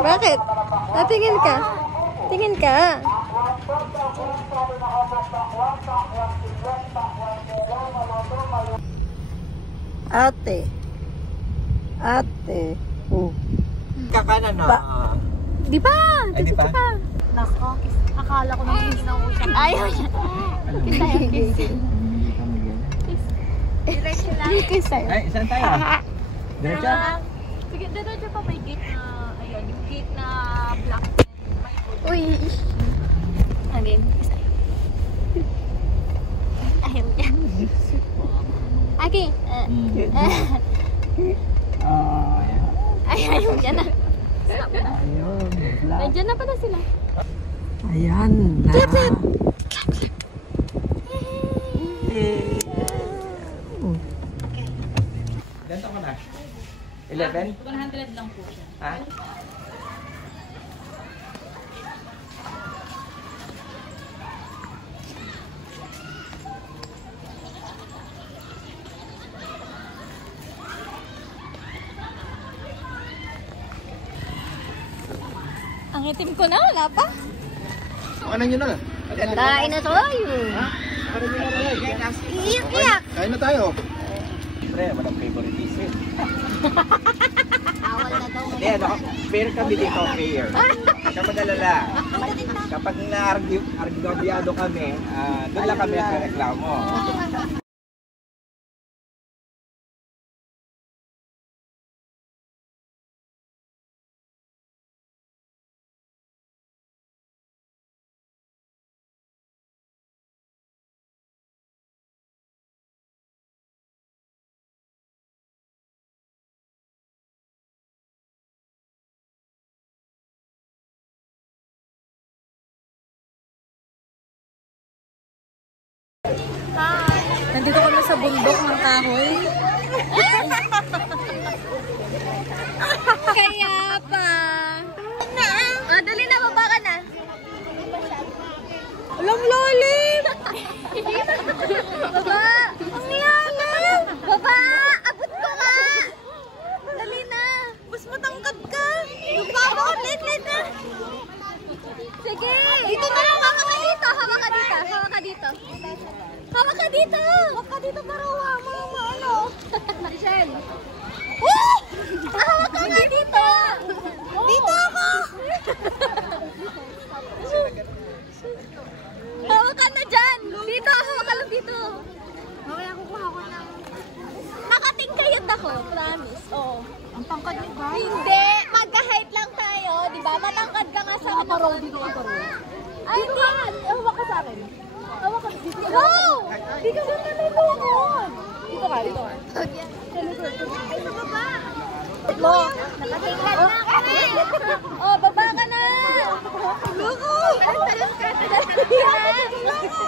Bakit? Tingin ka. Tingin ka. Ate. Ate. Oh. Kakanan na. Di ba? Ay, di ba? Nako, akala ko nang inausap. Ayaw niya. Diretso lang. Kiss sa'yo. Ay, saan tayo? Diretso? Sige, diretso pa may gate na, ayun, yung gate na black. Uy. Again, kiss tayo. Ayaw niya. Okay. Ayaw niya na. Nandiyan na pala sila. Ayan na. Clap, clap. Ganito ka na? 11? 100 lang po siya. Ha? Ang itim ko na, wala pa. Ano nyo na? Kain na tayo. Ano nyo na? Iyak-iyak. Kain na tayo. Siyempre, walang favoritism. Awal na daw. Hindi, ano, fair kami dito, fair. Huwag ka mag-alala. Kapag na-arguabyado kami, doon lang kami ang reklamo. Nandito kami sa bundok ng kahoy. Kaya pa. Dali na, baba ka na. Alam lalim. Baba. Ang lalim. Baba. Abot ko nga. Dali na. Mas matangkad ka. Baba ko. Let na. Sige. Dito na lang. Hawak ka dito. Hawak ka dito. Hawak ka dito. Hawak ka dito! Hawak ka dito para mama, ano? Michelle! Woo! Hawak ka nga dito! Dito ako! Hawak ka na dyan! Dito! Hawak ka lang dito! Mamaya kukuha ko ng... Nakatingkayot ako, promise. Oo. Ang tangkad ni Guy. Hindi! Magka-height lang tayo, di ba? Matangkad ka nga sa kaparo. Dito ka pa rin. Ay, hindi! Hawak ka sa akin. Hawak ka dito. No! Di ka ganda na ito ako. Dito ka, dito ka. Ay, sa baba. Mo, nakatingkad na kami. Oh, baba ka na. Loko! Talas ka. Loko! Loko!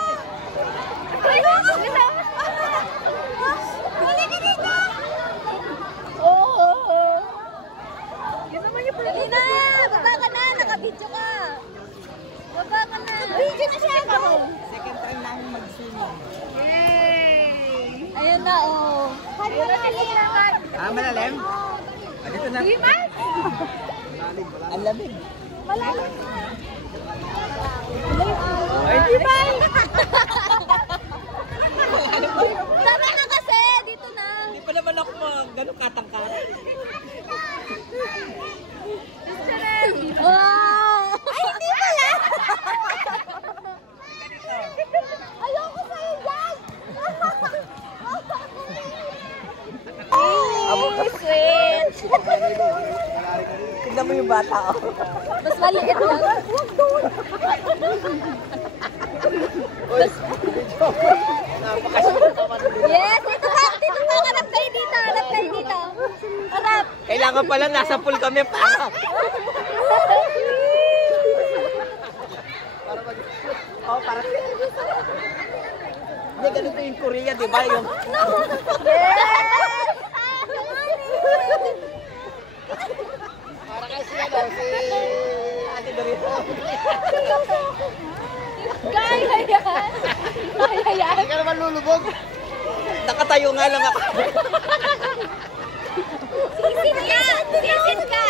Huli ka dito! Oo. Yan naman yung pala. Dali na! Baba ka na! Nakabidyo ka. Baba ka na. Video na siya ako. Second time namin mag-swimming. Yay! Ayun na, oh. Ayun na, malalim. Malalim? Dito na. Ang lamig. Malalim na. Ay, di ba? Tama na kasi, dito na. Hindi pa naman ako gano'ng katangkad. Wow! Ay, hindi pala! Ayoko sa'yo dyan! Ay, sweet! Tignan mo yung bata, oh. Mas maliit lang. Huwag doon! Yes! Dito ka! Dito ka! Hanap kayo dito! Hanap kayo dito! Hanap! Kailangan pala nasa pool kami para. Oh, para. Hindi, ganito yung Korea, di ba? Yung... Yes! Para kayo siya daw, si Ate Dorito. Kaya yan! Kaya yan! Hindi ka naman lulubog. Nakatayo nga lang ako. Sisit ka! Sisit ka!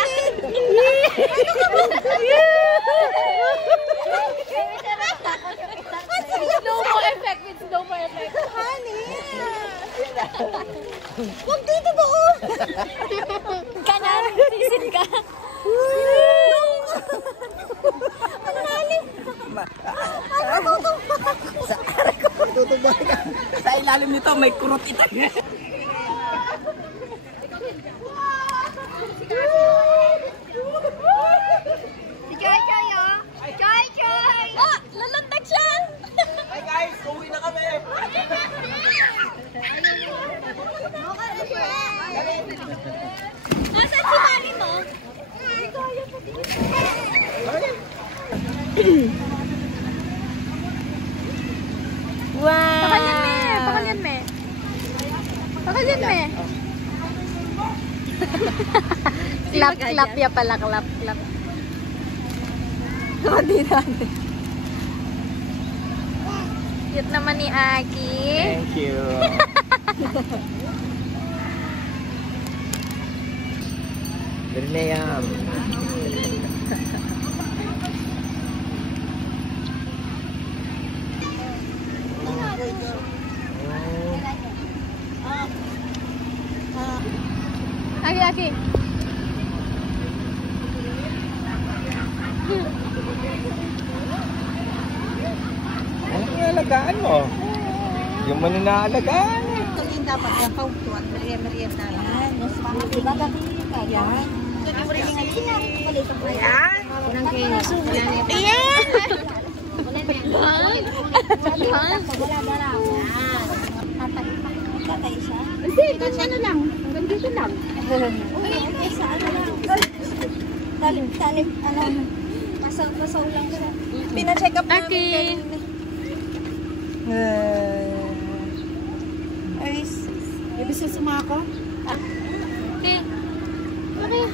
Slow mo effect with slow mo effect. Honey! Huwag dito doon! Kanan, sisit ka. Ang lalim! Tutubay ka. Sa ilalim nito may kurot ito. Si Choy Choy, oh! Choy Choy! Oh, lalundag siya. Hi guys, uwi na kami. Nasaan si Mali mo? Wow. Pakalyan me! Pakalyan me! Pakalyan me! Clap, clap ya pala, clap, clap. Hindi natin. Cute naman ni Aki. Thank you. Bernayam. Aki, Aki. Ano yung alagaan mo? Yung man yung naalagaan eh. Yung dapat yung pautuan, merienda lang. Diba dati yan? Hindi mo rin nga sinari ko pala. Ayan! Unang kayo. Ayan! Tatay siya? Hindi, ano lang. Ganito lang. Okay, sa ano lang. Talim, ano, masaw lang siya. Pina-check up namin kanina. Ay, ibig siya sumako? Okay. Okay.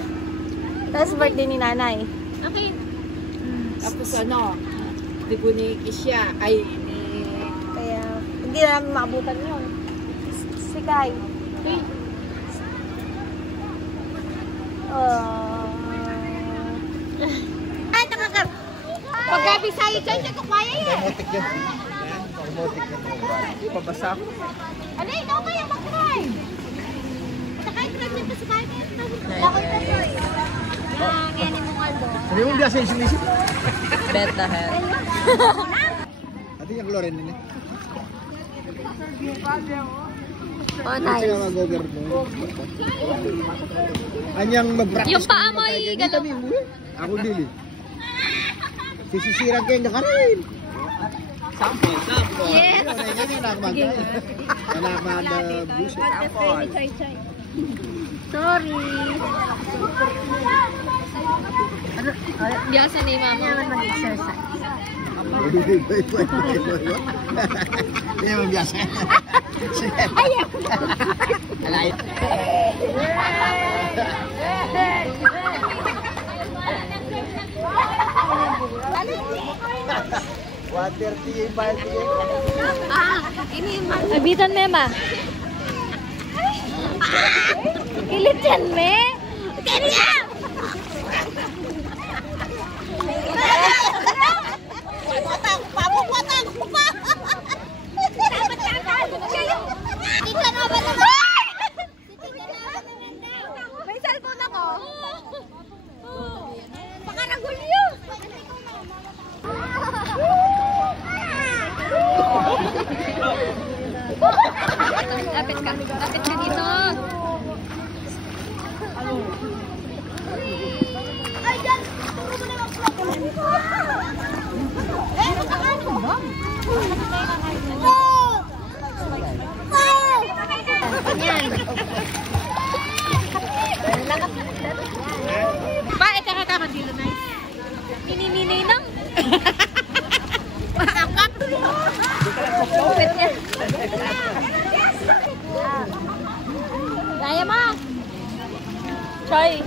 Tapos birthday ni nanay. Okay. Tapos ano, di po ni Kisha, ay ni... Kaya, hindi na namin maabutan yun. Si Kai. Okay. Ay, nakaka... Paggabi sa'yo, dyan, dyan ko kaya yan. Kamotik yan. Kamotik yan. Hindi mabasa ako. Ano, ikaw kaya mag-try. Sakay, try nito si Kai. Ako ito, Joy. Yan, yan mo Aldo. Hindi mo biasa yung sinisip. Beta head. Ati yung klorin nila. Oh, Kasi nice. nga mag-over mo. Anyang mag-practice. Yung paa mo ay galaw. Ako dili. Sisisiran kayo na karin. Yes. Sorry. Biasa ni mama. Mag-exercise. Hindi mo biasa. Alay. Water tea, bayad Abitan mema. Kilit yan, me. Kaya! Papuputan ko pa! Tika na ba naman? May cellphone ako. Pakaragulyo! Lapit ka. Lapit ka dito. Ay, dyan! Turo mo na mag-vlog. Eh, nakakaano ba? Oh! Oh! Yan. Bakit nakakaman dito, nice? Mini-mini lang. Lupit niya. Kaya mo. Choy.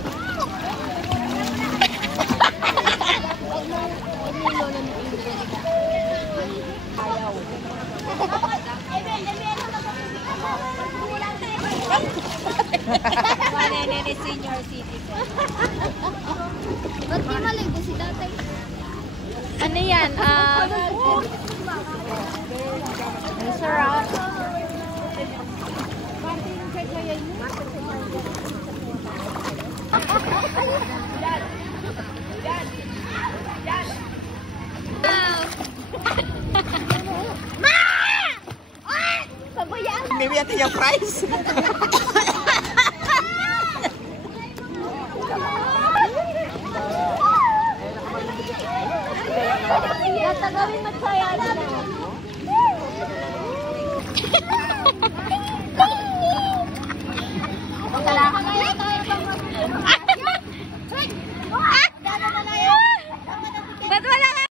Manene ni senior citizen. Ba't di maligo si tatay? Ano yan? Sarap. Maybe ito yung price. Tatagawin magsaya na. Wala ka kaya tayo.